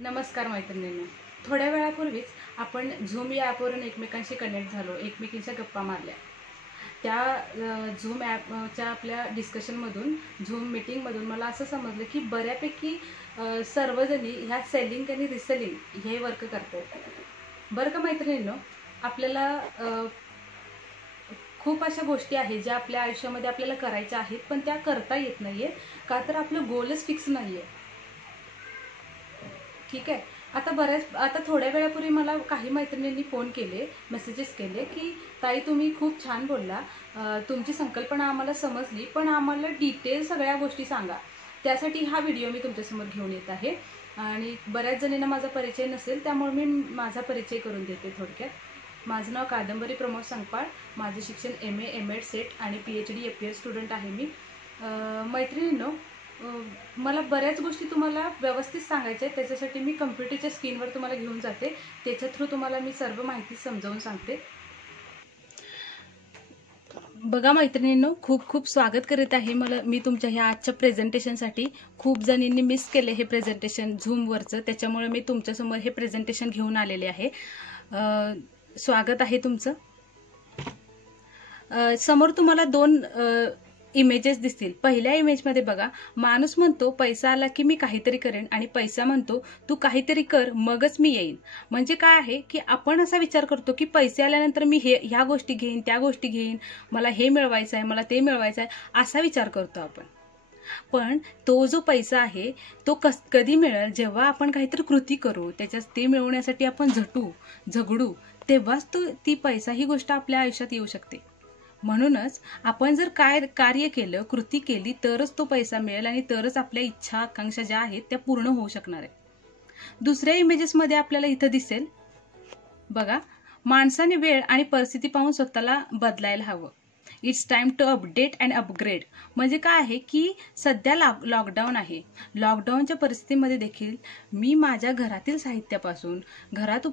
नमस्कार मैत्रिणींनो. थोड्या वेळापूर्वीच आपण झूम या ॲपवरून एकमेकांशी कनेक्ट झालो, एकमेकींच्या गप्पा मारल्या. त्या झूम ॲपच्या आपल्या डिस्कशनमधून, झूम मीटिंगमधून मला असं समजलं की बऱ्यापैकी सर्वजणी ह्या सेलिंग आणि रिसेलिंग हे वर्क करतात. बरं का मैत्रिणींनो, आपल्याला खूप अशा गोष्टी आहेत ज्या आपल्या आयुष्यामध्ये आपल्याला करायच्या आहेत, पण त्या करता येत नाही आहे का तर आपलं गोलच फिक्स नाही आहे. ठीक आहे. आता थोड्या वेळापूर्वी मला काही मैत्रिणींनी फोन केले, मेसेजेस केले की ताई तुम्ही खूप छान बोलला, तुमची संकल्पना आम्हाला समजली, पण आम्हाला डिटेल सगळ्या गोष्टी सांगा. त्यासाठी हा व्हिडिओ मी तुमच्यासमोर घेऊन येत आहे. आणि बऱ्याच जणींना माझा परिचय नसेल, त्यामुळे मी माझा परिचय करून देते थोडक्यात. माझं नाव कादंबरी प्रमोद संगपाळ. माझे शिक्षण MA, M.Ed, SET आणि PhD APS स्टुडंट आहे मी. मैत्रिणींनो, मला बऱ्याच गोष्टी तुम्हाला व्यवस्थित सांगायच्या आहेत, त्याच्यासाठी मी कम्प्युटरच्या स्क्रीनवर तुम्हाला घेऊन जाते. त्याच्या थ्रू तुम्हाला मी सर्व माहिती समजावून सांगते. बघा मैत्रिणींनो, खूप खूप स्वागत करीत आहे मी तुमच्या ह्या आजच्या प्रेझेंटेशनसाठी. खूप जणींनी मिस केले हे प्रेझेंटेशन झूमवरचं, त्याच्यामुळे मी तुमच्यासमोर हे प्रेझेंटेशन घेऊन आलेले आहे. स्वागत आहे तुमचं. समोर तुम्हाला दोन इमेजेस दिसतील. पहिल्या इमेजमध्ये बघा, माणूस म्हणतो पैसा आला की मी काहीतरी करेन, आणि पैसा म्हणतो तू काहीतरी कर मगच मी येईन. म्हणजे काय आहे की आपण असा विचार करतो की पैसे आल्यानंतर मी ह्या गोष्टी घेईन, त्या गोष्टी घेईन, मला हे मिळवायचं आहे, मला ते मिळवायचं आहे, असा विचार करतो आपण. पण तो जो पैसा आहे तो कधी मिळेल, जेव्हा आपण काहीतरी कृती करू, ते मिळवण्यासाठी आपण झगडू, तेव्हाच ती पैसा ही गोष्ट आपल्या आयुष्यात येऊ शकते. म्हणूनच आपण जर कार्य केलं, कृती केली, तरच तो पैसा मिळेल आणि तरच आपल्या इच्छा आकांक्षा ज्या आहेत त्या पूर्ण होऊ शकणार आहे. दुसऱ्या इमेजेसमध्ये आपल्याला इथं दिसेल बघा, माणसाने वेळ आणि परिस्थिती पाहून स्वतःला बदलायला हवं. It's time to update and upgrade. म्हणजे काय आहे की सध्या लॉकडाऊन आहे. लॉकडाऊनच्या परिस्थितीमध्ये देखील मी माझ्या घरातील साहित्यापासून, घरात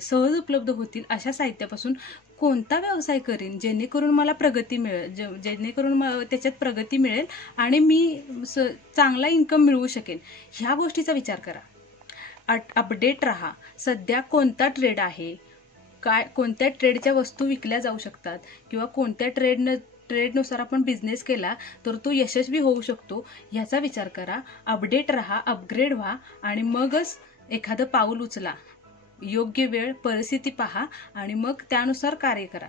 सहज उपलब्ध होतील अशा साहित्यापासून कोणता व्यवसाय करीन जेणेकरून मला प्रगती मिळेल, जेणेकरून त्याच्यात प्रगती मिळेल आणि मी चांगला इन्कम मिळवू शकेन, ह्या गोष्टीचा विचार करा. अपडेट राहा. सध्या कोणता ट्रेड आहे, कोणत्या ट्रेडच्या वस्तू विकल्या जाऊ शकतात, किंवा कोणत्या ट्रेडनुसार आपण बिझनेस केला तर तो यशस्वी होऊ शकतो, ह्याचा विचार करा. अपडेट राहा, अपग्रेड व्हा, आणि मगच एखादं पाऊल उचला. योग्य वेळ, परिस्थिती पहा आणि मग त्यानुसार कार्य करा.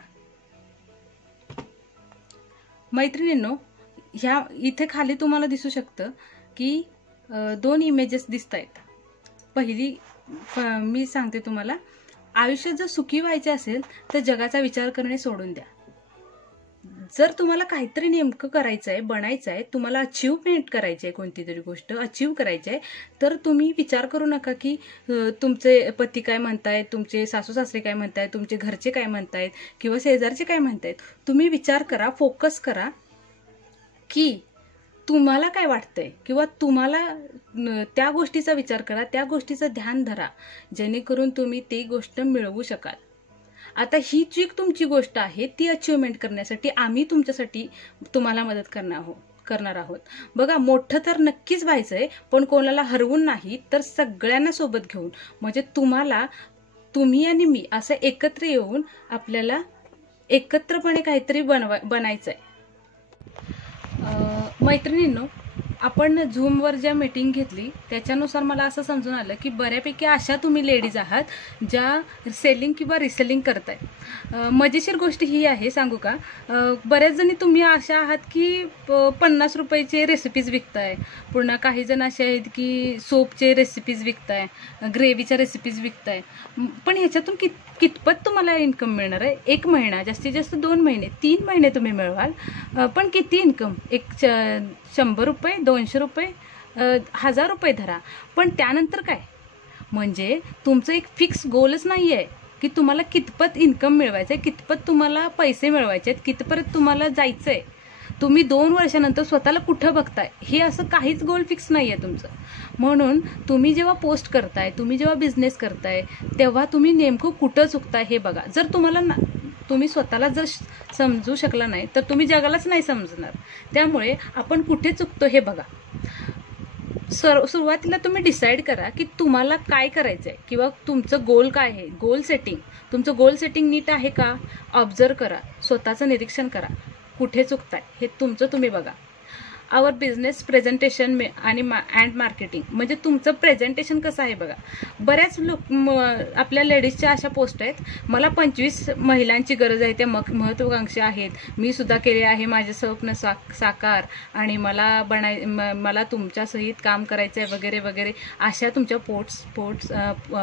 मैत्रिणींनो, इथे खाली तुम्हाला दिसू शकतं की दोन इमेजेस दिसत आहेत. पहिली मी सांगते तुम्हाला, आयुष्यात जर सुखी व्हायचे असेल तर जगाचा विचार करणे सोडून द्या. जर तुम्हाला काहीतरी नेमकं करायचं आहे, बनायचं आहे, तुम्हाला अचीवमेंट करायची आहे, कोणती तरी गोष्ट अचीव करायची आहे, तर तुम्ही विचार करू नका की तुमचे पती काय म्हणतायत, तुमचे सासू सासरे काय म्हणतायत, तुमचे घरचे काय म्हणतायत, किंवा शेजारचे काय म्हणतायत. तुम्ही विचार करा, फोकस करा की तुम्हाला काय वाटतंय, किंवा तुम्हाला त्या गोष्टीचा विचार करा, त्या गोष्टीचं ध्यान धरा, जेणेकरून तुम्ही ती गोष्ट मिळवू शकाल. आता ही जी तुमची गोष्ट आहे ती अचीवमेंट करण्यासाठी आम्ही तुम्हाला मदत करणार आहोत. बघा, मोठं तर नक्कीच व्हायचंय, पण कोणाला हरवून नाही, तर सगळ्यांना सोबत घेऊन. म्हणजे तुम्ही आणि मी असं एकत्र येऊन आपल्याला एकत्रपणे काहीतरी बनायचंय. मैत्रिणींनो, आपण झूमवर ज्या मीटिंग घेतली त्याच्यानुसार मला असं समजून आलं की बऱ्यापैकी अशा तुम्ही लेडीज आहात ज्या सेलिंग किंवा रिसेलिंग करताय. मजेशीर गोष्ट ही आहे, सांगू का, बऱ्याच जणी तुम्ही अशा आहात की 50 रुपयाचे रेसिपीज विकताय. पुन्हा काही जण असे आहेत की सोपचे रेसिपीज विकताय, ग्रेव्हीच्या रेसिपीज विकताय. पण ह्याच्यातून कितपत तुम्हाला इन्कम मिळणार आहे? 1 महिना, जास्तीत जास्त 2 महिने, 3 महिने तुम्ही मिळवाल, पण किती इन्कम? 100 रुपये, 200 रुपये, 1000 रुपये धरा. पण त्यानंतर काय? म्हणजे तुमचं एक फिक्स गोलच नाही आहे की तुम्हाला कितपत इन्कम मिळवायचं आहे, कितपत तुम्हाला पैसे मिळवायचे आहेत, कितपर्यंत तुम्हाला जायचं आहे. तुम्ही 2 वर्षानंतर स्वतःला कुठं बघताय हे असं काहीच गोल फिक्स नाही आहे तुमचं. म्हणून तुम्ही जेव्हा पोस्ट करताय, तुम्ही जेव्हा बिझनेस करताय, तेव्हा तुम्ही नेमकं कुठं चुकताय हे बघा. जर तुम्ही स्वतःला जर समजू शकला नाही तर तुम्ही जगालाच नाही समजणार. त्यामुळे आपण कुठे चुकतो हे बघा. सुरुवातीला तुम्ही डिसाईड करा की तुम्हाला काय करायचं आहे किंवा तुमचं गोल काय आहे. गोल सेटिंग, तुमचं गोल सेटिंग नीट आहे का ऑब्झर्व करा, स्वतःचं निरीक्षण करा, कुठे चुकताय हे तुमचं तुम्ही बघा. आवर बिझनेस प्रेझेंटेशन आणि अँड मार्केटिंग, म्हणजे तुमचं प्रेझेंटेशन कसं आहे बघा. बऱ्याच आपल्या लेडीजच्या अशा पोस्ट आहेत, मला 25 महिलांची गरज आहे, त्या महत्वाकांक्षी आहेत, मी सुद्धा केले आहे माझे स्वप्न साकार आणि मला तुमच्या सहित काम करायचं आहे वगैरे वगैरे, अशा तुमच्या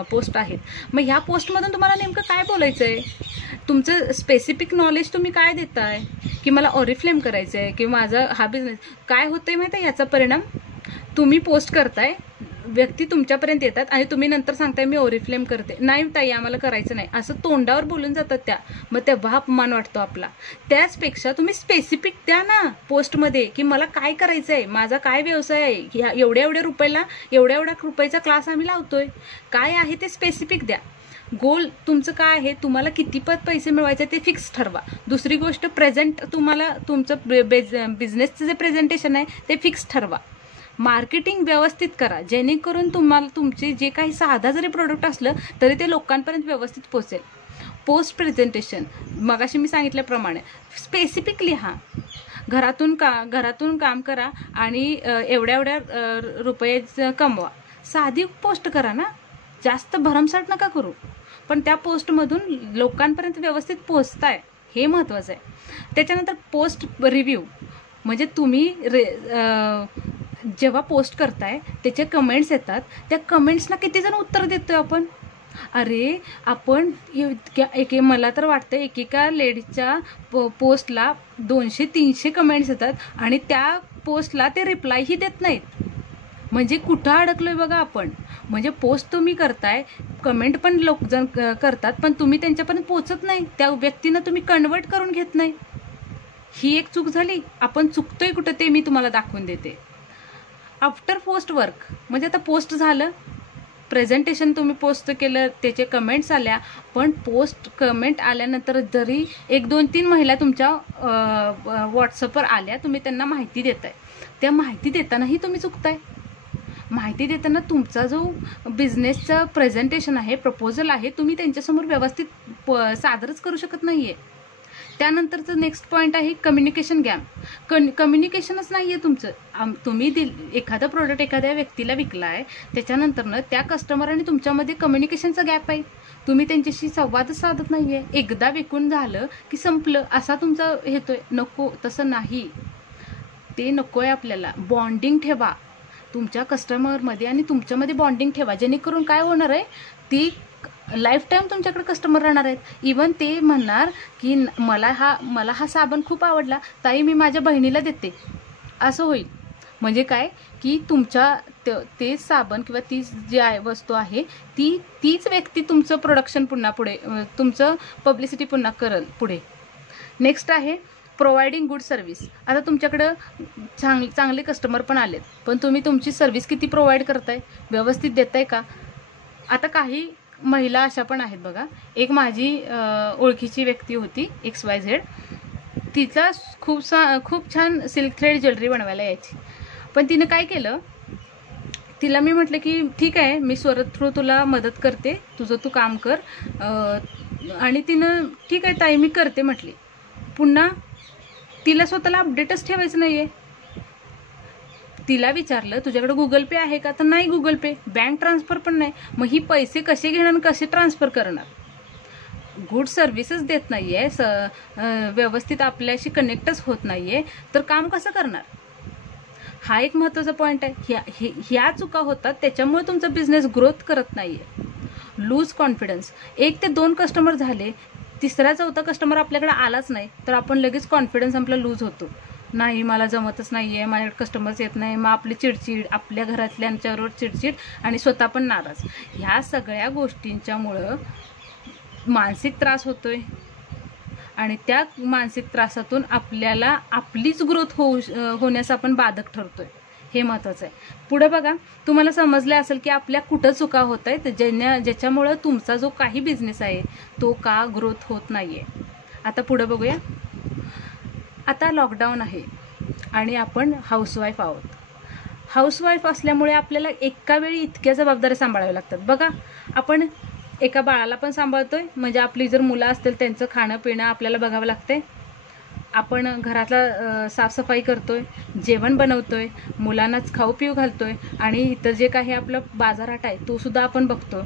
पोस्ट आहेत. मग ह्या पोस्टमधून तुम्हाला नेमकं काय बोलायचं आहे, तुमचं स्पेसिफिक नॉलेज तुम्ही काय देताय, की मला ऑरिफ्लेम करायचं आहे, की माझा हा बिझनेस. काय होतंय माहिती आहे याचा परिणाम, तुम्ही पोस्ट करताय, व्यक्ती तुमच्यापर्यंत येतात आणि तुम्ही नंतर सांगताय मी ऑरिफ्लेम करते, नाही ताई आम्हाला करायचं नाही, असं तोंडावर बोलून जातात त्या. मग तेव्हा अपमान वाटतो आपला. त्याचपेक्षा तुम्ही स्पेसिफिक द्या ना पोस्टमध्ये, की मला काय करायचं आहे, माझा काय व्यवसाय आहे, एवढ्या रुपयाचा क्लास आम्ही लावतोय, काय आहे ते स्पेसिफिक द्या. गोल तुमचं काय आहे, तुम्हाला कितीपत पैसे मिळवायचे ते फिक्स ठरवा. दुसरी गोष्ट, तुम्हाला तुमचं बिझनेसचं जे प्रेझेंटेशन आहे ते फिक्स ठरवा. मार्केटिंग व्यवस्थित करा, जेणेकरून तुम्हाला तुमचे जे काही साधा जरी प्रोडक्ट असलं तरी ते लोकांपर्यंत व्यवस्थित पोहोचेल. पोस्ट प्रेझेंटेशन मगाशी मी सांगितल्याप्रमाणे स्पेसिफिक लिहा. घरातून काम करा आणि एवढ्या रुपये कमवा. साधी पोस्ट करा ना, जास्त भरमसाठ नका करू, पण त्या पोस्टमधून लोकांपर्यंत व्यवस्थित पोहोचताय हे महत्त्वाचं आहे. त्याच्यानंतर पोस्ट रिव्ह्यू, म्हणजे तुम्ही जेव्हा पोस्ट करताय त्याचे कमेंट्स येतात, त्या कमेंट्सना किती जण उत्तर देतोय आपण. अरे आपण मला तर वाटतं एकेका लेडीजच्या पोस्टला 200-300 कमेंट्स येतात आणि त्या पोस्टला ते रिप्लायही देत नाहीत. म्हणजे कुठं अडकलोय बघा आपण. म्हणजे पोस्ट तुम्ही करताय, कमेंट पण लोकजण करतात, पण तुम्ही त्यांच्यापर्यंत पोहोचत नाही, त्या व्यक्तींना तुम्ही कन्वर्ट करून घेत नाही. ही एक चूक झाली. आपण चुकतोय कुठं ते मी तुम्हाला दाखवून देते. आफ्टर पोस्ट वर्क, म्हणजे आता पोस्ट झालं, प्रेझेंटेशन तुम्ही पोस्ट केलं, त्याचे कमेंट्स आल्या, पण पोस्ट कमेंट आल्यानंतर जरी 1-2-3 महिला तुमच्या व्हॉट्सअपवर आल्या, तुम्ही त्यांना माहिती देताय, त्या माहिती देतानाही तुम्ही चुकताय. माहिती देताना तुमचा जो बिझनेसचा प्रेझेंटेशन आहे, प्रपोजल आहे, तुम्ही त्यांच्यासमोर व्यवस्थित सादरच करू शकत नाहीये. त्यानंतरचं नेक्स्ट पॉईंट आहे कम्युनिकेशन गॅप. कम्युनिकेशनच नाहीये तुमचं. तुम्ही एखादा प्रोडक्ट एखाद्या व्यक्तीला विकलाय, त्याच्यानंतरनं त्या कस्टमर आणि तुमच्यामध्ये कम्युनिकेशनचा गॅप आहे. तुम्ही त्यांच्याशी संवादच साधत नाहीये. एकदा विकून झालं की संपलं असा तुमचा हेतोय. नको, तसं नाही, ते नको आहे आपल्याला. बॉन्डिंग ठेवा तुमच्या कस्टमरमध्ये आणि तुमच्यामध्ये बॉन्डिंग ठेवा, जेणेकरून काय होणार आहे, ती लाईफ टाईम तुमच्याकडे कस्टमर राहणार आहेत. इवन ते म्हणणार की मला हा साबण खूप आवडला ताई, मी माझ्या बहिणीला देते, असं होईल. म्हणजे काय की तुमच्या ते साबण किंवा ती जी वस्तू आहे तीच व्यक्ती तुमचं प्रोडक्शन पुन्हा पुढे, तुमचं पब्लिसिटी पुन्हा करेल पुढे. नेक्स्ट आहे प्रोव्हाइडिंग गुड सर्व्हिस. आता तुमच्याकडं चांगले कस्टमर पण आलेत, पण तुम्ही तुमची सर्व्हिस किती प्रोव्हाइड करताय, व्यवस्थित देताय का. आता काही महिला अशा पण आहेत बघा. एक माझी ओळखीची व्यक्ती होती, XYZ. तिचा खूप छान सिल्क थ्रेड ज्वेलरी बनवायला यायची, पण तिनं काय केलं, तिला मी म्हटलं की ठीक आहे, मी स्वरत थ्रू तुला मदत करते, तुझं तू काम कर. आणि तिनं ठीक आहे ताई मी करते म्हटली. पुन्हा तिला स्वतःला अपडेटच ठेवायचं नाहीये. तिला विचारलं तुझ्याकडे गुगल पे आहे का, तर नाही गुगल पे, बँक ट्रान्सफर पण नाही. मग ही पैसे कसे घेणार आणि कसे ट्रान्सफर करणार. गुड सर्व्हिसेस देत नाहीये, व्यवस्थित आपल्याशी कनेक्टच होत नाहीये, तर काम कसं करणार. हा एक महत्त्वाचा पॉईंट आहे. ह्या चुका होतात, त्याच्यामुळे तुमचा बिझनेस ग्रोथ करत नाहीये. Loose confidence. 1 ते 2 कस्टमर झाले, 3रा-4था कस्टमर आपल्याकडे आलाच नाही, तर आपण लगेच कॉन्फिडन्स आपला लूज होतो. नाही मला जमतच नाहीये, माझ्याकडे कस्टमर्स येत नाही, मग आपली चिडचिड, आपल्या घरातल्यांच्यावर चिडचिड आणि स्वतः पण नाराज. ह्या सगळ्या गोष्टींच्यामुळं मानसिक त्रास होतोय आणि त्या मानसिक त्रासातून आपल्याला आपलीच ग्रोथ होण्यास आपण बाधक ठरतोय. हे महत्त्वाचं आहे. पुढे बघा, तुम्हाला समजलं असेल की आपल्या कुठं चुका होत आहेत, ज्याच्यामुळं तुमचा जो काही बिझनेस आहे तो का ग्रोथ होत नाहीये. आता पुढे बघूया. आता लॉकडाऊन आहे आणि आपण हाऊसवाईफ आहोत. हाऊसवाईफ असल्यामुळे आपल्याला एका वेळी इतक्या जबाबदाऱ्या सांभाळाव्या लागतात. बघा, आपण एका बाळाला पण सांभाळतोय, म्हणजे आपली जर मुलं असतील त्यांचं खाणं पिणं आपल्याला बघावं लागतंय. आपण घरातला साफसफाई करतोय, जेवण बनवतोय, मुलांनाच खाऊ पिऊ घालतोय, आणि इतर जे काही आपलं बाजारहाट आहे तो सुद्धा आपण बघतोय.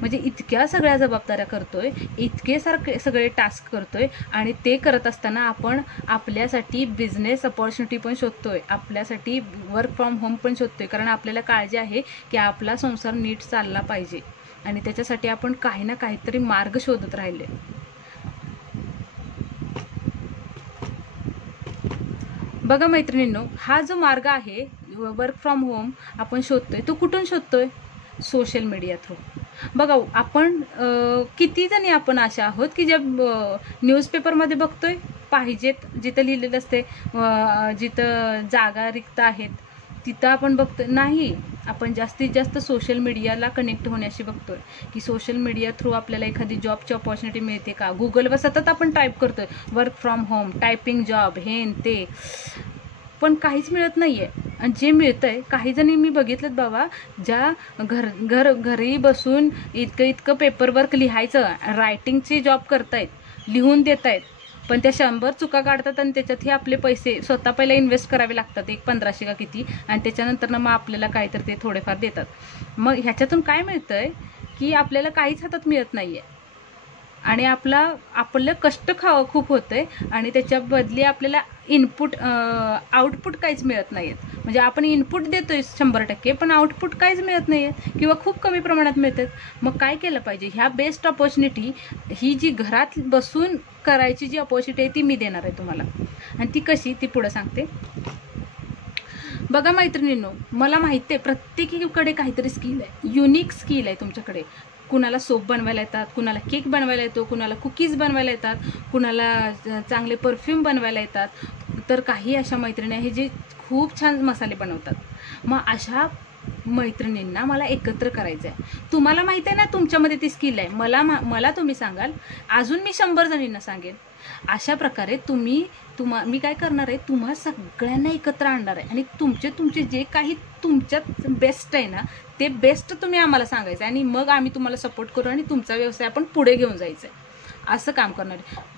म्हणजे इतक्या सगळ्या जबाबदाऱ्या करतोय, इतके सगळे टास्क करतोय, आणि ते करत असताना आपण आपल्यासाठी बिझनेस अपॉर्च्युनिटी पण शोधतोय, आपल्यासाठी वर्क फ्रॉम होम पण शोधतोय. कारण आपल्याला काळजी आहे की आपला संसार नीट चालला पाहिजे, आणि त्याच्यासाठी आपण काही ना काहीतरी मार्ग शोधत राहिले. बघा मैत्रिणींनो, हा जो मार्ग आहे वर्क फ्रॉम होम आपण शोधतोय, तो कुठून शोधतोय? Social media through. बघा, आपण किती जणी आपण अशा आहोत की ज्या न्यूजपेपरमध्ये बघतोय, पाहिजेत जिथं लिहिलेलं असते, जिथं जागा रिक्त आहेत तिथं आपण बघतोय. नाही, आपण जास्तीत जास्त सोशल मीडियाला कनेक्ट होण्याशी बघतोय की सोशल मीडिया थ्रू आपल्याला एखादी जॉबची अपॉर्च्युनिटी मिळते का. गुगलवर सतत आपण टाईप करतोय work from home, typing job, हे ते, पण काहीच मिळत नाहीये. आणि जे मिळतंय, काही जणी मी बघितलेत बाबा, ज्या घरी बसून इतकं पेपरवर्क लिहायचं, रायटिंगची जॉब करतायत, लिहून देत आहेत, पण त्या 100 चुका काढतात, आणि त्याच्यातही आपले पैसे स्वतः पहिला इन्व्हेस्ट करावे लागतात, एक 1500 का किती, आणि त्याच्यानंतर मग आपल्याला काहीतरी ते थोडेफार देतात. मग ह्याच्यातून काय मिळतंय की आपल्याला काहीच हातात मिळत नाहीये, आणि आपलं कष्ट खूप होतंय, आणि त्याच्या बदली आपल्याला आउटपुट काहीच मिळत नाहीत. म्हणजे आपण इनपुट देतोय 100%, पण आउटपुट काहीच मिळत नाहीये, किंवा खूप कमी प्रमाणात मिळतात. मग काय केलं पाहिजे? ह्या बेस्ट अपॉर्च्युनिटी, ही जी घरात बसून करायची जी अपॉर्च्युनिटी आहे ती मी देणार आहे तुम्हाला. आणि ती कशी, ती पुढे सांगते. बघा मैत्रिणींनो, मला माहिती आहे प्रत्येकीकडे काहीतरी स्किल आहे, युनिक स्किल आहे तुमच्याकडे. कुणाला सोप बनवायला येतात, कुणाला केक बनवायला येतो, कुणाला कुकीज बनवायला येतात, कुणाला चांगले परफ्यूम बनवायला येतात, तर काही अशा मैत्रिणी आहेत जे खूप छान मसाले बनवतात. मग अशा मैत्रिणींना मला एकत्र करायचं आहे. तुम्हाला माहिती आहे ना तुमच्यामध्ये ती स्किल आहे, मला तुम्ही सांगाल, अजून मी 100 जणींना सांगेन. अशा प्रकारे मी काय करणार आहे, तुम्हा सगळ्यांना एकत्र आणणार आहे, आणि तुमचे जे काही तुमच्यात बेस्ट आहे ना, ते बेस्ट तुम्ही आम्हाला सांगायचं, आणि मग आम्ही तुम्हाला सपोर्ट करू, आणि तुमचा व्यवसाय आपण पुढे घेऊन जायचं आहे, असं काम करणार आहे.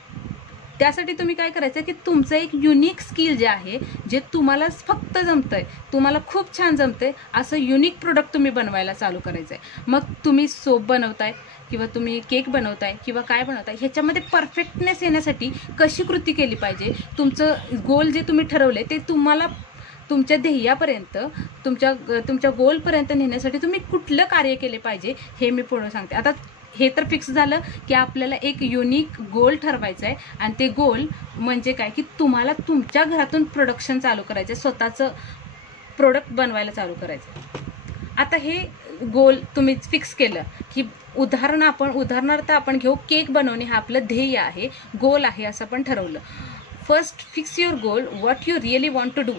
त्यासाठी तुम्ही काय करायचं की तुमचं एक युनिक स्किल जे आहे, जे तुम्हाला फक्त जमतंय, तुम्हाला खूप छान जमतंय, असं युनिक प्रोडक्ट तुम्ही बनवायला चालू करायचं आहे. मग तुम्ही सोप बनवताय, किंवा तुम्ही केक बनवताय, किंवा काय बनवताय, ह्याच्यामध्ये परफेक्टनेस येण्यासाठी कशी कृती केली पाहिजे, तुमचं गोल जे तुम्ही ठरवले ते तुम्हाला तुमच्या ध्येयापर्यंत, तुमच्या गोलपर्यंत नेण्यासाठी तुम्ही कुठलं कार्य केले पाहिजे हे मी पुढे सांगते. आता हे तर फिक्स झालं की आपल्याला एक युनिक गोल ठरवायचा आहे, आणि ते गोल म्हणजे काय की तुम्हाला तुमच्या घरातून प्रोडक्शन चालू करायचं आहे, स्वतःचं प्रोडक्ट बनवायला चालू करायचं. आता हे गोल तुम्ही फिक्स केलं की उदाहरणार्थ आपण घेऊ, केक बनवणे हा आपलं ध्येय आहे, गोल आहे असं आपण ठरवलं. First fix your goal, what you really want to do.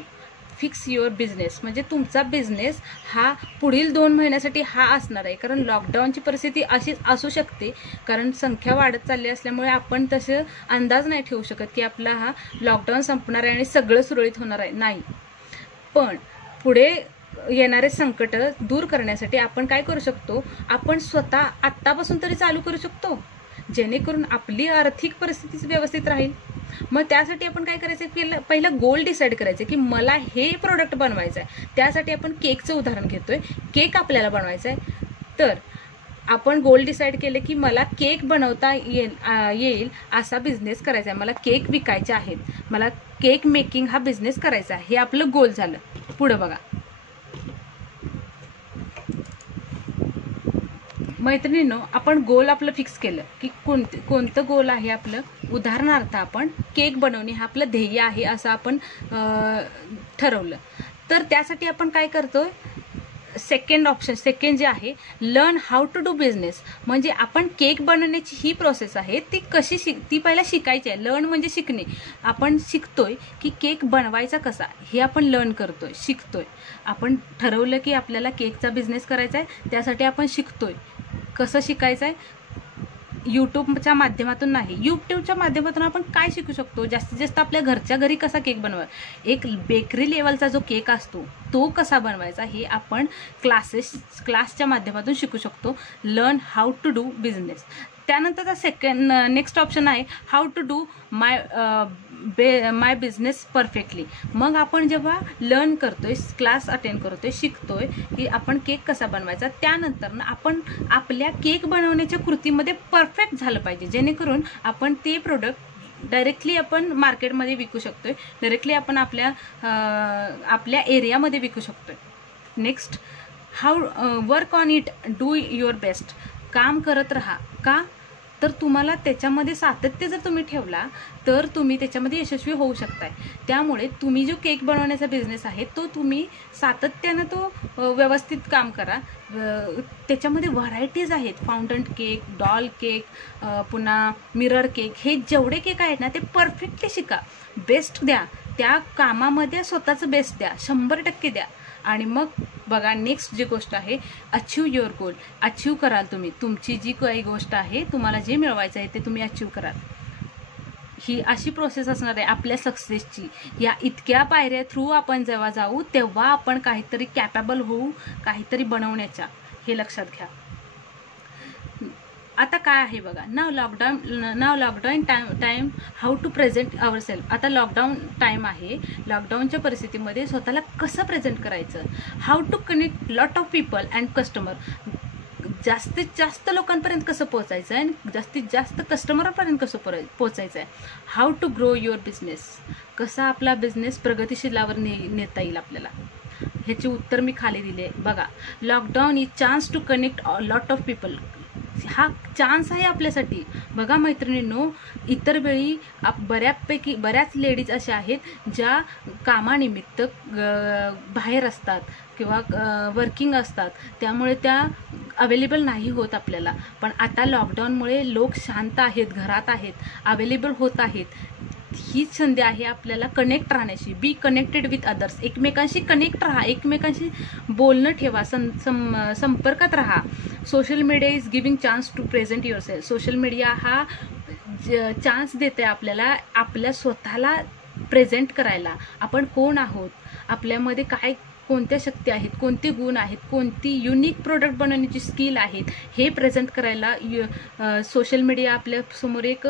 Fix your business, म्हणजे तुमचा बिझनेस हा पुढील 2 महिन्यासाठी हा असणार आहे. कारण लॉकडाऊनची परिस्थिती अशीच असू शकते, कारण संख्या वाढत चालली असल्यामुळे आपण तसं अंदाज नाही ठेवू शकत की आपला हा लॉकडाऊन संपणार आहे आणि सगळं सुरळीत होणार आहे, नाही. पण पुढे येणारे संकट दूर करण्यासाठी आपण काय करू शकतो, आपण स्वतः आत्तापासून तरी चालू करू शकतो, जेणेकरून आपली आर्थिक परिस्थिती व्यवस्थित राहील. मग त्यासाठी आपण काय करायचं की पहिला गोल डिसाईड करायचं की मला हे प्रोडक्ट बनवायचं आहे. त्यासाठी आपण केकचं उदाहरण घेतोय, केक आपल्याला बनवायचा आहे. तर आपण गोल डिसाईड केले की मला केक बनवता येईल असा बिझनेस करायचा आहे, मला केक विकायचे आहेत, मला केक मेकिंग हा बिझनेस करायचा आहे, हे आपलं गोल झालं. पुढे बघा मैत्रिणींनो, आपण गोल आपलं फिक्स केलं की कोणतं गोल आहे आपलं. उदाहरणार्थ आपण केक बनवणे हा आपलं ध्येय आहे असं आपण ठरवलं. तर त्यासाठी आपण काय करतोय, सेकंड जे आहे, learn how to do business. म्हणजे आपण केक बनवण्याची ही प्रोसेस आहे ती पहिला शिकायची आहे. लर्न म्हणजे शिकणे. आपण शिकतोय की केक बनवायचा कसा हे आपण लर्न करतोय, शिकतोय. आपण ठरवलं की आपल्याला केकचा बिझनेस करायचा आहे, त्यासाठी आपण शिकतोय. कसं शिकायचं आहे, यूट्यूबच्या माध्यमातून नाही. यूट्यूबच्या माध्यमातून आपण काय शिकू शकतो? जास्तीत जास्त आपल्या घरच्या घरी कसा केक बनवायचा, एक बेकरी लेवलचा जो केक असतो तो कसा बनवायचा हे आपण क्लासच्या माध्यमातून शिकू शकतो. Learn how to do business. त्यानंतरचा नेक्स्ट ऑप्शन आहे how to do my business perfectly. मग आपण जेव्हा लर्न करतोय, क्लास अटेंड करतोय, शिकतोय की आपण केक कसा बनवायचा, त्यानंतर आपण आपल्या केक बनवण्याच्या कृतीमध्ये परफेक्ट झालं पाहिजे, जेणेकरून आपण ते प्रोडक्ट डायरेक्टली आपण मार्केटमध्ये विकू शकतोय, डायरेक्टली आपण आपल्या एरियामध्ये विकू शकतोय. Next how work on it, do your best. काम करत राहा. का? तर तुम्हाला त्याच्यामध्ये सातत्य जर तुम्ही ठेवला तर तुम्ही त्याच्यामध्ये यशस्वी होऊ शकताय. त्यामुळे तुम्ही जो केक बनवण्याचा बिझनेस आहे तो तुम्ही सातत्यानं तो व्यवस्थित काम करा. त्याच्यामध्ये व्हरायटीज आहेत, फाउंटन केक, डॉल केक, पुन्हा मिरर केक, हे जेवढे केक आहेत ना ते परफेक्टली शिका, बेस्ट द्या, त्या कामामध्ये स्वतःचं बेस्ट द्या, 100% द्या. आणि मग बघा नेक्स्ट जी गोष्ट आहे, अचीव युअर गोल. अचीव कराल तुम्ही, तुमची जी काही गोष्ट आहे, तुम्हाला जे मिळवायचं आहे ते तुम्ही अचीव कराल. ही अशी प्रोसेस असणार आहे आपल्या सक्सेसची. या इतक्या पायऱ्या थ्रू आपण जेव्हा जाऊ तेव्हा आपण काहीतरी कॅपेबल होऊ, काहीतरी बनवण्याच्या, हे लक्षात घ्या. आता काय आहे बघा, नाव lockdown time how to present our self. आता लॉकडाऊन टाइम आहे, लॉकडाऊनच्या परिस्थितीमध्ये स्वतःला कसं प्रेझेंट करायचं, how to connect lot of people and customer. जास्तीत जास्त लोकांपर्यंत कसं पोहोचायचं आहे आणि जास्तीत जास्त कस्टमरपर्यंत कसं पोहोचायचं आहे. How to grow your business, कसा आपला बिझनेस प्रगतिशीलावर नेता येईल आपल्याला, ह्याची उत्तर मी खाली दिले. बघा, lockdown is chance to connect lot of people. हा चान्स आहे आपल्यासाठी. बघा मैत्रिणींनो, इतर वेळी बऱ्याच लेडीज अशा आहेत ज्या कामानिमित्त बाहेर असतात किंवा वर्किंग असतात, त्यामुळे त्या अवेलेबल नाही होत आपल्याला. पण आता लॉकडाऊनमुळे लोक शांत आहेत, घरात आहेत, अवेलेबल होत आहेत. हीच संधी आहे आपल्याला कनेक्ट राहण्याची. Be connected with others. एकमेकांशी कनेक्ट राहा, एकमेकांशी बोलणं ठेवा, संपर्कात राहा. Social media is giving chance to present yourself. Social media हा चान्स देते आपल्याला आपल्या स्वतःला प्रेझेंट करायला. आपण कोण आहोत, आपल्यामध्ये काय कोणत्या शक्ती आहेत, कोणते गुण आहेत, कोणती युनिक प्रोडक्ट बनवण्याची स्किल आहेत, हे प्रेझेंट करायला सोशल मीडिया आपल्यासमोर एक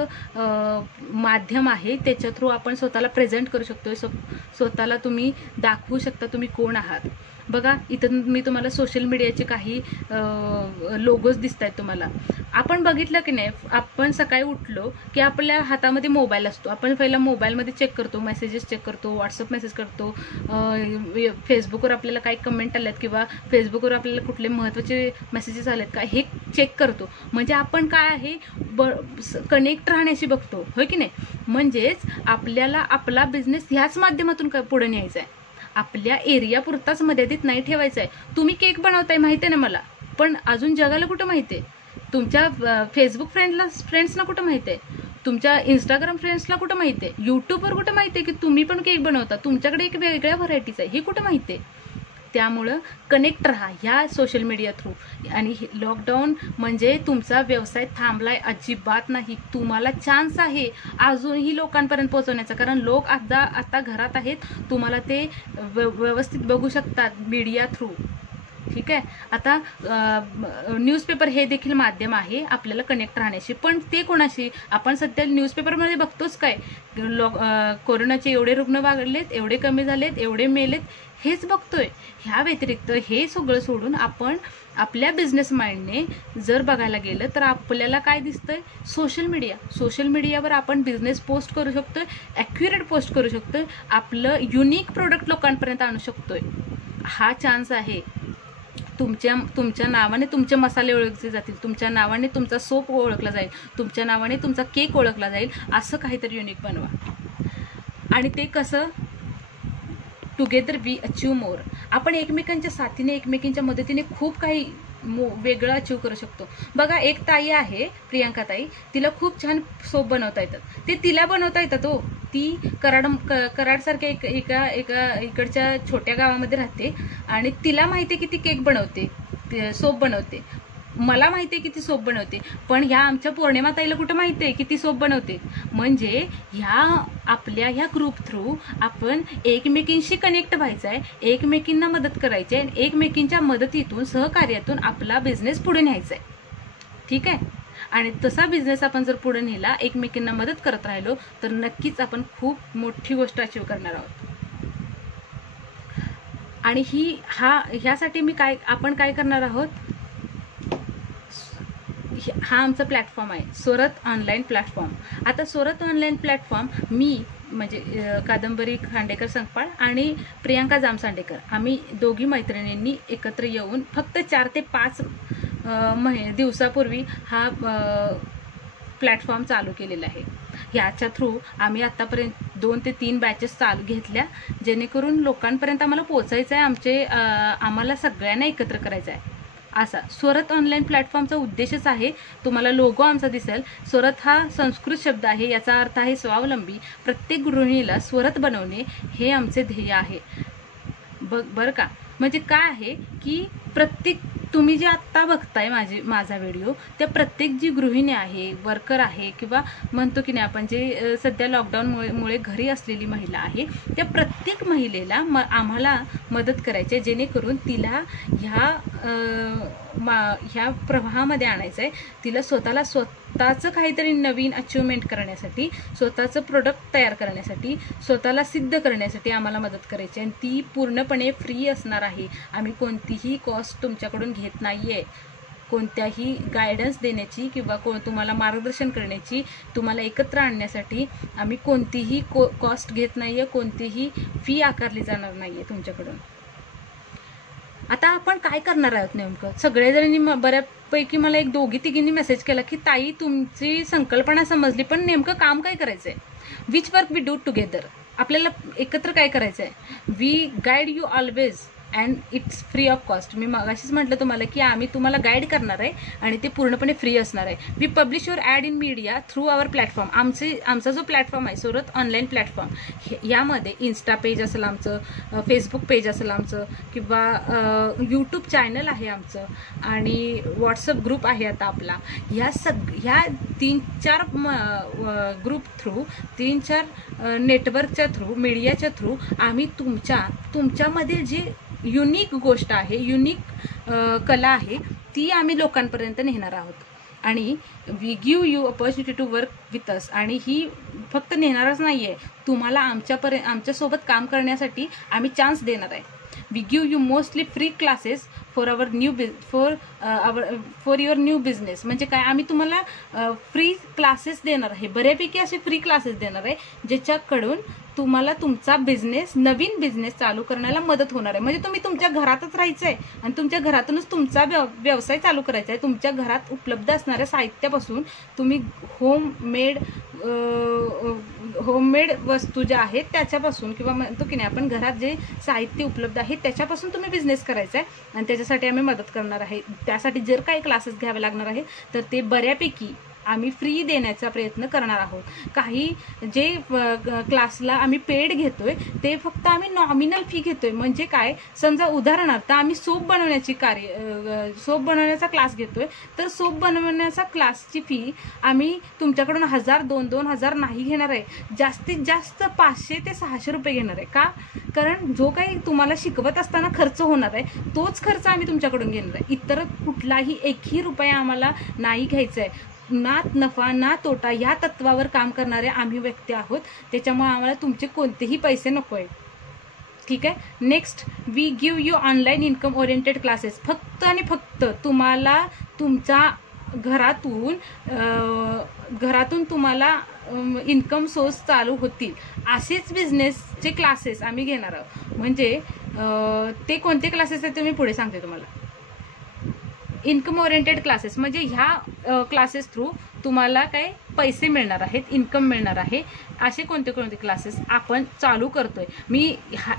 माध्यम आहे. त्याच्या थ्रू आपण स्वतःला प्रेझेंट करू शकतो, स्वतःला तुम्ही दाखवू शकता तुम्ही कोण आहात. बघा, इथं मी तुम्हाला सोशल मीडियाचे काही लोगोज दिसत आहेत तुम्हाला. आपण बघितलं की नाही, आपण सकाळी उठलो की आपल्या हातामध्ये मोबाईल असतो. आपण पहिला मोबाईलमध्ये चेक करतो, मेसेजेस चेक करतो, व्हॉट्सअप मेसेज करतो, फेसबुकवर आपल्याला काही कमेंट आल्यात किंवा फेसबुकवर आपल्याला कुठले महत्त्वाचे मेसेजेस आलेत का, हे चेक करतो. म्हणजे आपण काय आहे, कनेक्ट राहण्याशी बघतो, होय की नाही. म्हणजेच आपल्याला आपला बिझनेस ह्याच माध्यमातून पुढे न्यायचा आहे. आपल्या एरिया पुरताच मर्यादित नाही ठेवायचं आहे. तुम्ही केक बनवताय माहिती आहे ना मला, पण अजून जगाला कुठं माहिती आहे? तुमच्या फेसबुक फ्रेंड्सना कुठं माहिती आहे? तुमच्या इंस्टाग्राम फ्रेंड्सला कुठं माहिती आहे? यूट्यूबवर कुठं माहिती आहे की तुम्ही पण केक बनवता? तुमच्याकडे एक वेगळ्या व्हरायटीज आहे, हे कुठं माहिती आहे? त्यामुळं कनेक्ट राहा ह्या सोशल मीडिया थ्रू. आणि लॉकडाऊन म्हणजे तुमचा व्यवसाय थांबलाय अजिबात नाही. तुम्हाला चान्स आहे अजूनही लोकांपर्यंत पोहोचवण्याचा, कारण लोक आता घरात आहेत, तुम्हाला ते व्यवस्थित बघू शकतात मीडिया थ्रू. ठीक आहे. आता न्यूजपेपर हे देखील माध्यम आहे आपल्याला कनेक्ट राहण्याची. पण ते कोणाशी? आपण सध्या न्यूजपेपरमध्ये बघतोच काय, कोरोनाचे एवढे रुग्ण वाढलेत, एवढे कमी झालेत, एवढे मेलेत, हेच बघतोय. ह्या व्यतिरिक्त हे सगळं सोडून आपण आपल्या बिझनेस माइंडने जर बघायला गेलं तर आपल्याला काय दिसतंय, सोशल मीडियावर आपण बिझनेस पोस्ट करू शकतोय, ॲक्युरेट पोस्ट करू शकतोय, आपलं युनिक प्रोडक्ट लोकांपर्यंत आणू शकतोय. हा चान्स आहे. तुमच्या नावाने तुमचे मसाले ओळखले जातील, तुमच्या नावाने तुमचा सोप ओळखला जाईल, तुमच्या नावाने तुमचा केक ओळखला जाईल. असं काहीतरी युनिक बनवा. आणि ते कसं? Together we achieve more. आपण एकमेकांच्या साथीने, एकमेकांच्या मदतीने खूप काही वेगळं अचीव करू शकतो. बघा, एक ताई आहे, प्रियांका ताई, तिला खूप छान सोप बनवता येतात. ते तिला बनवता येतात हो. ती कराडसारख्या एका इकडच्या छोट्या गावामध्ये राहते आणि तिला माहिती आहे की ती केक बनवते, सोप बनवते. मला माहिती आहे किती सोप बनवते, पण ह्या आमच्या पौर्णिमा ताईला कुठं माहिती आहे किती सोप बनवते. म्हणजे ह्या ग्रुप थ्रू आपण एकमेकींशी कनेक्ट व्हायचं आहे, एकमेकींना मदत करायची आहे, एकमेकींच्या मदतीतून सहकार्यातून आपला बिझनेस पुढे न्यायचा आहे. ठीक आहे. आणि तसा बिझनेस आपण जर पुढे नेला, एकमेकींना मदत करत राहिलो, तर नक्कीच आपण खूप मोठी गोष्ट अचीव करणार आहोत. आणि ह्यासाठी आपण काय करणार आहोत, हा आमचा प्लॅटफॉर्म आहे स्वरत ऑनलाईन प्लॅटफॉर्म. आता स्वरत ऑनलाईन प्लॅटफॉर्म मी म्हणजे कादंबरी खांडेकर संकपाळ आणि प्रियांका जामसांडेकर आम्ही दोघी मैत्रिणींनी एकत्र येऊन फक्त 4 ते 5 दिवसापूर्वी हा प्लॅटफॉर्म चालू केलेला आहे. याच्या थ्रू आम्ही आतापर्यंत 2 ते 3 बॅचेस चालू घेतल्या, जेणेकरून लोकांपर्यंत आम्हाला पोहोचायचं आहे, आम्हाला सगळ्यांना एकत्र करायचं आहे. असा स्वरत ऑनलाईन प्लॅटफॉर्मचा उद्देशच आहे. तुम्हाला लोगो आमचा दिसेल. स्वरत हा संस्कृत शब्द आहे, याचा अर्थ आहे स्वावलंबी. प्रत्येक गृहिणीला स्वरत बनवणे हे आमचे ध्येय आहे. बरं का. म्हणजे काय आहे की प्रत्येक तुम्ही जे आत्ता बघताय माझा व्हिडिओ, त्या प्रत्येक जी गृहिणी आहे, वर्कर आहे, किंवा म्हणतो की नाही आपण जे सध्या लॉकडाऊनमुळे घरी असलेली महिला आहे, त्या प्रत्येक महिलेला आम्हाला मदत करायची आहे, जेणेकरून तिला ह्या प्रवाहामध्ये आणायचं आहे. तिला स्वतःचं काहीतरी नवीन अचिव्हमेंट करण्यासाठी, स्वतःचं प्रोडक्ट तयार करण्यासाठी, स्वतःला सिद्ध करण्यासाठी आम्हाला मदत करायची आहे. आणि ती पूर्णपणे फ्री असणार आहे. आम्ही कोणतीही कॉस्ट तुमच्याकडून घेत नाहीये. कोणत्याही गायडन्स देण्याची किंवा तुम्हाला मार्गदर्शन करण्याची, तुम्हाला एकत्र आणण्यासाठी आम्ही कोणतीही कॉस्ट घेत नाहीये, कोणतीही फी आकारली जाणार नाहीये तुमच्याकडून. आता आपण काय करणार आहोत नेमकं. सगळेजणांनी बऱ्यापैकी मला एक 2-3 मेसेज केला की ताई तुमची संकल्पना समजली, पण नेमकं काम काय करायचंय. Which work we do together. आपल्याला एकत्र काय करायचंय. We guide you always and it's free of cost. मी मगाशीच म्हटलं तुम्हाला की आम्ही तुम्हाला गाईड करणार आहे आणि ते पूर्णपणे फ्री असणार आहे. We publish your ad in media through our platform. आमचा जो प्लॅटफॉर्म आहे स्वरत ऑनलाईन प्लॅटफॉर्म, यामध्ये इन्स्टा पेज असेल आमचं, फेसबुक पेज असेल आमचं, किंवा यूट्यूब चॅनल आहे आमचं, आणि व्हॉट्सअप ग्रुप आहे आता आपला. ह्या 3-4 ग्रुप थ्रू, 3-4 नेटवर्कच्या थ्रू, मीडियाच्या थ्रू आम्ही तुमच्यामध्ये जी युनिक गोष्ट आहे, युनिक कला आहे, ती आम्ही लोकांपर्यंत नेणार आहोत. आणि we give you opportunity to work with us. आणि ही फक्त नेणारच नाहीये, तुम्हाला आमच्यासोबत काम करण्यासाठी आम्ही चान्स देणार आहे. We give you mostly free classes for your new business. म्हणजे काय, आम्ही तुम्हाला फ्री क्लासेस देणार आहे, बऱ्यापैकी असे फ्री क्लासेस देणार आहे, ज्याच्याकडून तुम्हाला तुमचा नवीन बिझनेस चालू करण्याला मदत होणार आहे. म्हणजे तुम्ही तुमच्या घरातच राहायचंय आणि तुमच्या घरातूनच तुमचा व्यवसाय चालू करायचा आहे. तुमच्या घरात उपलब्ध असणाऱ्या साहित्यापासून तुम्ही होममेड वस्तू ज्या आहेत त्याच्यापासून, किंवा म्हणतो की नाही आपण घरात जे साहित्य उपलब्ध आहे त्याच्यापासून तुम्ही बिझनेस करायचा आहे, आणि त्याच्यासाठी आम्ही मदत करणार आहे. त्यासाठी जर काही क्लासेस घ्यावे लागणार आहे तर ते बऱ्यापैकी आम्ही फ्री देण्याचा प्रयत्न करणार आहोत. काही जे क्लासला आम्ही पेड घेतोय ते फक्त आम्ही नॉमिनल फी घेतोय. म्हणजे काय, समजा उदाहरणार्थ आम्ही सोप बनवण्याचा क्लास घेतोय, तर सोप बनवण्याचा क्लासची फी आम्ही तुमच्याकडून 1000-2,000 नाही घेणार आहे. जास्तीत जास्त 500 ते 600 रुपये घेणार आहे. का, कारण जो काही तुम्हाला शिकवत असताना खर्च होणार आहे तोच खर्च आम्ही तुमच्याकडून घेणार आहे. इतर कुठलाही 1ही रुपया आम्हाला नाही घ्यायचा आहे. ना नफा ना तोटा या तत्वावर काम करणारे आम्ही व्यक्ती आहोत. त्याच्यामुळे आम्हाला तुमचे कोणतेही पैसे नको आहेत. ठीक आहे. Next, we give you online income oriented classes. फक्त आणि फक्त तुम्हाला तुमच्या घरातून तुम्हाला इन्कम सोर्स चालू होतील असेच बिझनेसचे क्लासेस आम्ही घेणार आहोत. म्हणजे ते कोणते क्लासेस आहेत ते मी पुढे सांगते तुम्हाला. इन्कम ओरिएंटेड क्लासेस म्हणजे ह्या क्लासेस थ्रू तुम्हाला काय पैसे मिळणार आहेत, इन्कम मिळणार आहे, असे कोणते कोणते क्लासेस आपण चालू करतोय.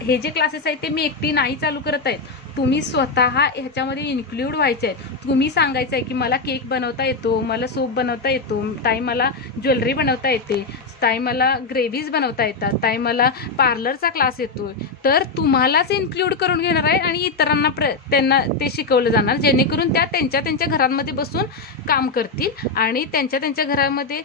हे जे क्लासेस आहेत ते मी एकटी नाही चालू करत आहेत. तुम्ही स्वतः ह्याच्यामध्ये इन्क्ल्यूड व्हायचे आहेत. तुम्ही सांगायचं आहे की मला केक बनवता येतो, मला सूप बनवता येतो, ताई मला ज्वेलरी बनवता येते, ताई मला ग्रेव्हीज बनवता येतात, ताई मला पार्लरचा क्लास येतोय. तर तुम्हालाच इन्क्ल्यूड करून घेणार आहे आणि इतरांना त्यांना ते शिकवलं जाणार, जेणेकरून त्या त्यांच्या घरांमध्ये बसून काम करतील आणि त्यांच्या घरामध्ये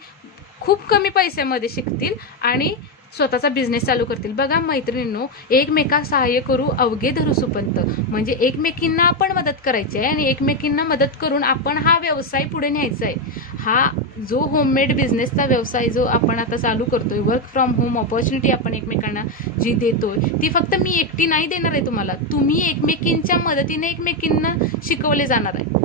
खूप कमी पैशामध्ये शिकतील आणि स्वतःचा बिझनेस चालू करतील. बघा मैत्रिणींनो, एकमेका सहाय्य करू अवघे धरू सुपंत. म्हणजे एकमेकींना आपण मदत करायची आहे आणि एकमेकींना मदत करून आपण हा व्यवसाय पुढे न्यायचा आहे. हा जो होममेड बिझनेसचा व्यवसाय जो आपण आता चालू करतोय, वर्क फ्रॉम होम ऑपॉर्च्युनिटी आपण एकमेकांना जी देतोय, ती फक्त मी एकटी नाही देणार आहे तुम्हाला. तुम्ही एकमेकींच्या मदतीने एकमेकींना शिकवले जाणार आहे,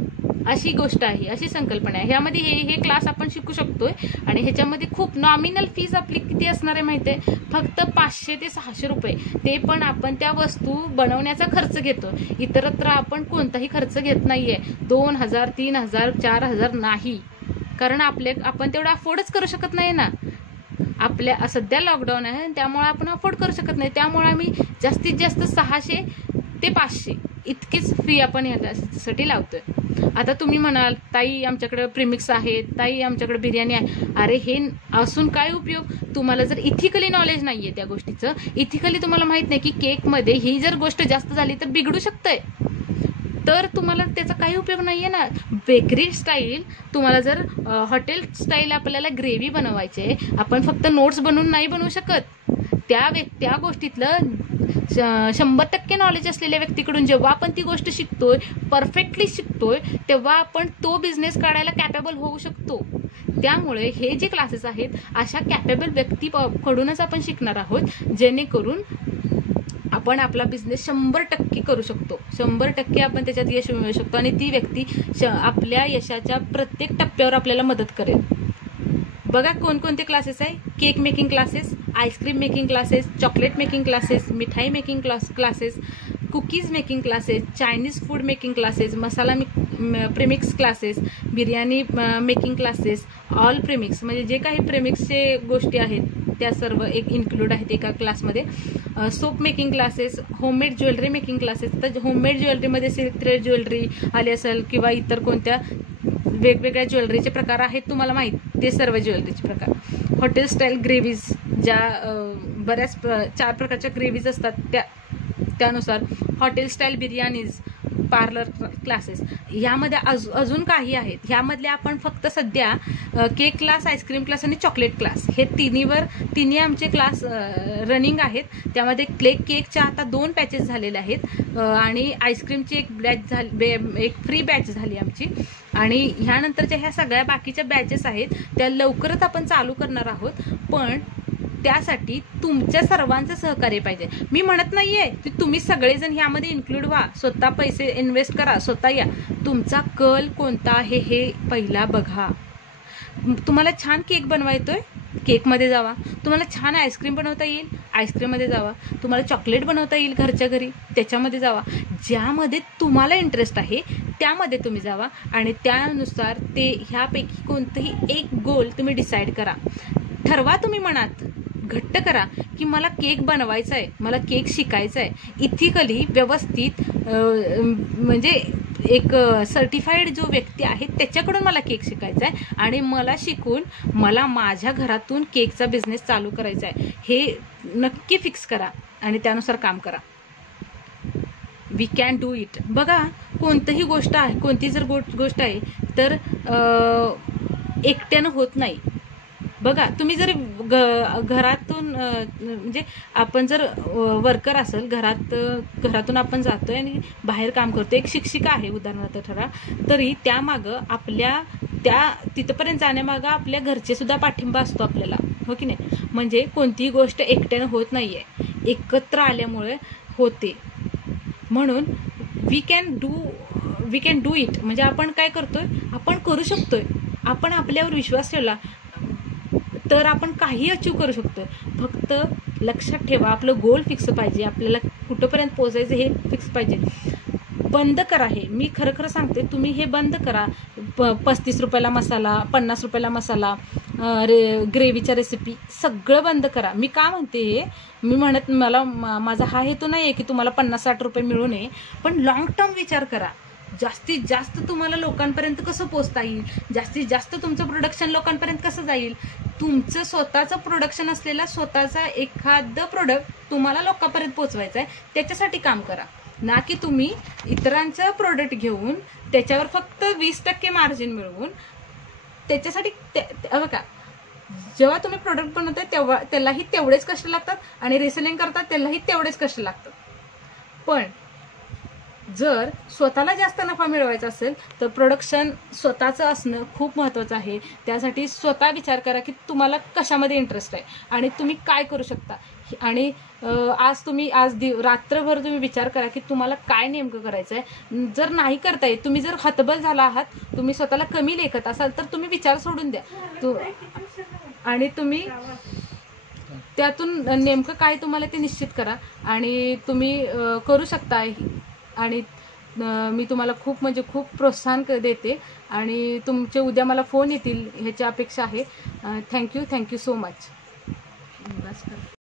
अशी गोष्ट आहे, अशी संकल्पना आहे. ह्यामध्ये हे क्लास आपण शिकू शकतोय आणि ह्याच्यामध्ये खूप नॉमिनल फीज आपली किती असणार आहे माहिती आहे? फक्त 500 ते 600 रुपये. ते पण आपण त्या वस्तू बनवण्याचा खर्च घेतो. इतरत्र आपण कोणताही खर्च घेत नाहीये. 2000, 3000, 4000 नाही, कारण आपण तेवढं अफोर्डच करू शकत नाही ना. आपल्या सध्या लॉकडाऊन आहे त्यामुळे आपण अफोर्ड करू शकत नाही. त्यामुळे आम्ही जास्तीत जास्त 600 ते 500 इतकीच फी आपण ह्यासाठी लावतोय. आता तुम्ही म्हणाल ताई आमच्याकडे प्रीमिक्स आहे, ताई आमच्याकडे बिर्याणी आहे. अरे हे असून काय उपयोग? तुम्हाला जर इथिकली नॉलेज नाहीये त्या गोष्टीचं, इथिकली तुम्हाला माहित नाही की केकमध्ये ही जर गोष्ट जास्त झाली तर बिघडू शकतंय, तर तुम्हाला त्याचा काही उपयोग नाहीये ना. बेकरी स्टाईल तुम्हाला जर हॉटेल स्टाईल आपल्याला ग्रेव्ही बनवायची आहे, आपण फक्त नोट्स बनवून नाही बनवू शकत. त्या गोष्टीतलं 100% नॉलेज असलेल्या व्यक्तीकडून जेव्हा आपण ती गोष्ट शिकतोय, परफेक्टली शिकतोय, तेव्हा आपण तो बिझनेस काढायला कॅपेबल होऊ शकतो. त्यामुळे हे जे क्लासेस आहेत अशा कॅपेबल व्यक्तीकडूनच आपण शिकणार आहोत, जेणेकरून आपण आपला बिझनेस 100% करू शकतो. 100% आपण त्याच्यात यश मिळवू शकतो आणि ती व्यक्ती आपल्या यशाच्या प्रत्येक टप्प्यावर आपल्याला मदत करेल. बघा कोणकोणते क्लासेस आहे. Cake making classes, ice cream making classes, chocolate making classes, mithai making classes, cookies making classes, Chinese food making classes, masala premix classes, biryani making classes, all premix म्हणजे जे काही प्रेमिक्सचे गोष्टी आहेत त्या सर्व एक इन्क्लूड आहेत एका क्लासमध्ये. Soap making classes, homemade jewellery making classes. तर होममेड ज्वेलरीमध्ये सिल्क थ्रेड ज्वेलरी आली असेल किंवा इतर कोणत्या वेगवेगळ्या ज्वेलरीचे प्रकार आहेत तुम्हाला माहीत, ते सर्व ज्वेलरीचे प्रकार. हॉटेल स्टाईल ग्रेव्हीज, ज्या बऱ्याच 4 प्रकारच्या ग्रेव्हीज असतात त्यानुसार. Hotel style biryanis, parlour classes. ह्यामध्ये अजून काही आहेत. ह्यामधले आपण फक्त सध्या केक क्लास, आईस्क्रीम क्लास आणि चॉकलेट क्लास हे तिन्ही आमचे क्लास रनिंग आहेत. त्यामध्ये केकच्या आता 2 बॅचेस झालेले आहेत आणि आईस्क्रीमची एक फ्री बॅच झाली आमची. आणि ह्यानंतरच्या ह्या सगळ्या बाकीच्या बॅचेस आहेत त्या लवकरच आपण चालू करणार आहोत. पण त्यासाठी तुमच्या सर्वांचं सहकार्य पाहिजे. मी म्हणत नाहीये की तुम्ही सगळेजण ह्यामध्ये इन्क्लूड व्हा, स्वतः पैसे इन्व्हेस्ट करा, स्वतः या. तुमचा कल कोणता आहे हे पहिला बघा. तुम्हाला छान केक बनवा येतोय, केकमध्ये जावा. तुम्हाला छान आईस्क्रीम बनवता येईल, आईस्क्रीममध्ये जावा. तुम्हाला चॉकलेट बनवता येईल घरच्या घरी, त्याच्यामध्ये जावा. ज्यामध्ये तुम्हाला इंटरेस्ट आहे त्यामध्ये तुम्ही जावा आणि त्यानुसार ह्यापैकी कोणतंही एक गोल तुम्ही डिसाईड करा. ठरवा तुम्ही मनात, घट्ट करा की मला केक बनवायचा आहे, मला केक शिकायचा आहे, इथिकली व्यवस्थित, म्हणजे एक सर्टिफाईड जो व्यक्ती आहे त्याच्याकडून मला केक शिकायचा आहे आणि मला शिकून मला माझ्या घरातून केकचा बिझनेस चालू करायचा आहे. हे नक्की फिक्स करा आणि त्यानुसार काम करा. We can do it. बघा कोणतीही गोष्ट आहे, कोणती जर गोष्ट आहे तर एकट्यानं होत नाही. बघा तुम्ही जर घरातून म्हणजे आपण जर वर्कर असेल, घरातून आपण जातोय आणि बाहेर काम करतोय, एक शिक्षिका आहे उदाहरणार्थ ठरा, तरी त्यामागं आपल्या तिथपर्यंत जाण्यामागं आपल्या घरचे सुद्धा पाठिंबा असतो आपल्याला, हो की नाही. म्हणजे कोणतीही गोष्ट एकट्यानं होत नाहीये, एकत्र आल्यामुळे होते. म्हणून वी कॅन डू इट. म्हणजे आपण काय करतोय, आपण करू शकतोय. आपण आपल्यावर विश्वास ठेवला तर आपण काही अचीव करू शकतो. फक्त लक्षात ठेवा, आपलं गोल फिक्स पाहिजे, आपल्याला कुठंपर्यंत पोहोचायचं हे फिक्स पाहिजे. बंद करा हे. मी खरं खरं सांगते, तुम्ही हे बंद करा. 35 रुपयाला मसाला, 50 रुपयाला मसाला, ग्रेव्हीच्या रेसिपी सगळं बंद करा. मी का म्हणते हे, मी म्हणत माझा हा हेतू नाही आहे की तुम्हाला 50-60 रुपये मिळू नये, पण लॉंग टर्म विचार करा. जास्तीत जास्त तुम्हाला लोकांपर्यंत कसं पोचता येईल, जास्तीत जास्त तुमचं प्रोडक्शन लोकांपर्यंत कसं जाईल. तुमचं स्वतःचं प्रोडक्शन असलेला स्वतःचा एखादं प्रोडक्ट तुम्हाला लोकांपर्यंत पोचवायचं आहे, त्याच्यासाठी काम करा. ना की तुम्ही इतरांचं प्रोडक्ट घेऊन त्याच्यावर फक्त 20% मार्जिन मिळवून त्याच्यासाठी बघा, जेव्हा तुम्ही प्रोडक्ट बनवताय तेव्हा त्यालाही तेवढेच कष्ट लागतात आणि रिसेलिंग करतात त्यालाही तेवढेच कष्ट लागतात. पण जर स्वतःला जास्त नफा मिळवायचा असेल तर प्रोडक्शन स्वतःचं असणं खूप महत्त्वाचं आहे. त्यासाठी स्वतः विचार करा की तुम्हाला कशामध्ये इंटरेस्ट आहे आणि तुम्ही काय करू शकता. आणि आज रात्रभर तुम्ही विचार करा की तुम्हाला काय नेमकं करायचं आहे. जर नाही करता येत, तुम्ही जर हतबल झाला आहात, तुम्ही स्वतःला कमी लेखत असाल तर तुम्ही विचार सोडून द्या आणि तुम्ही त्यातून नेमकं काय तुम्हाला ते निश्चित करा आणि तुम्ही करू शकता. आणि मी तुम्हाला खूप प्रोत्साहन देते आणि तुमचे उद्या मला फोन येतील ह्याची अपेक्षा आहे. Thank you so much.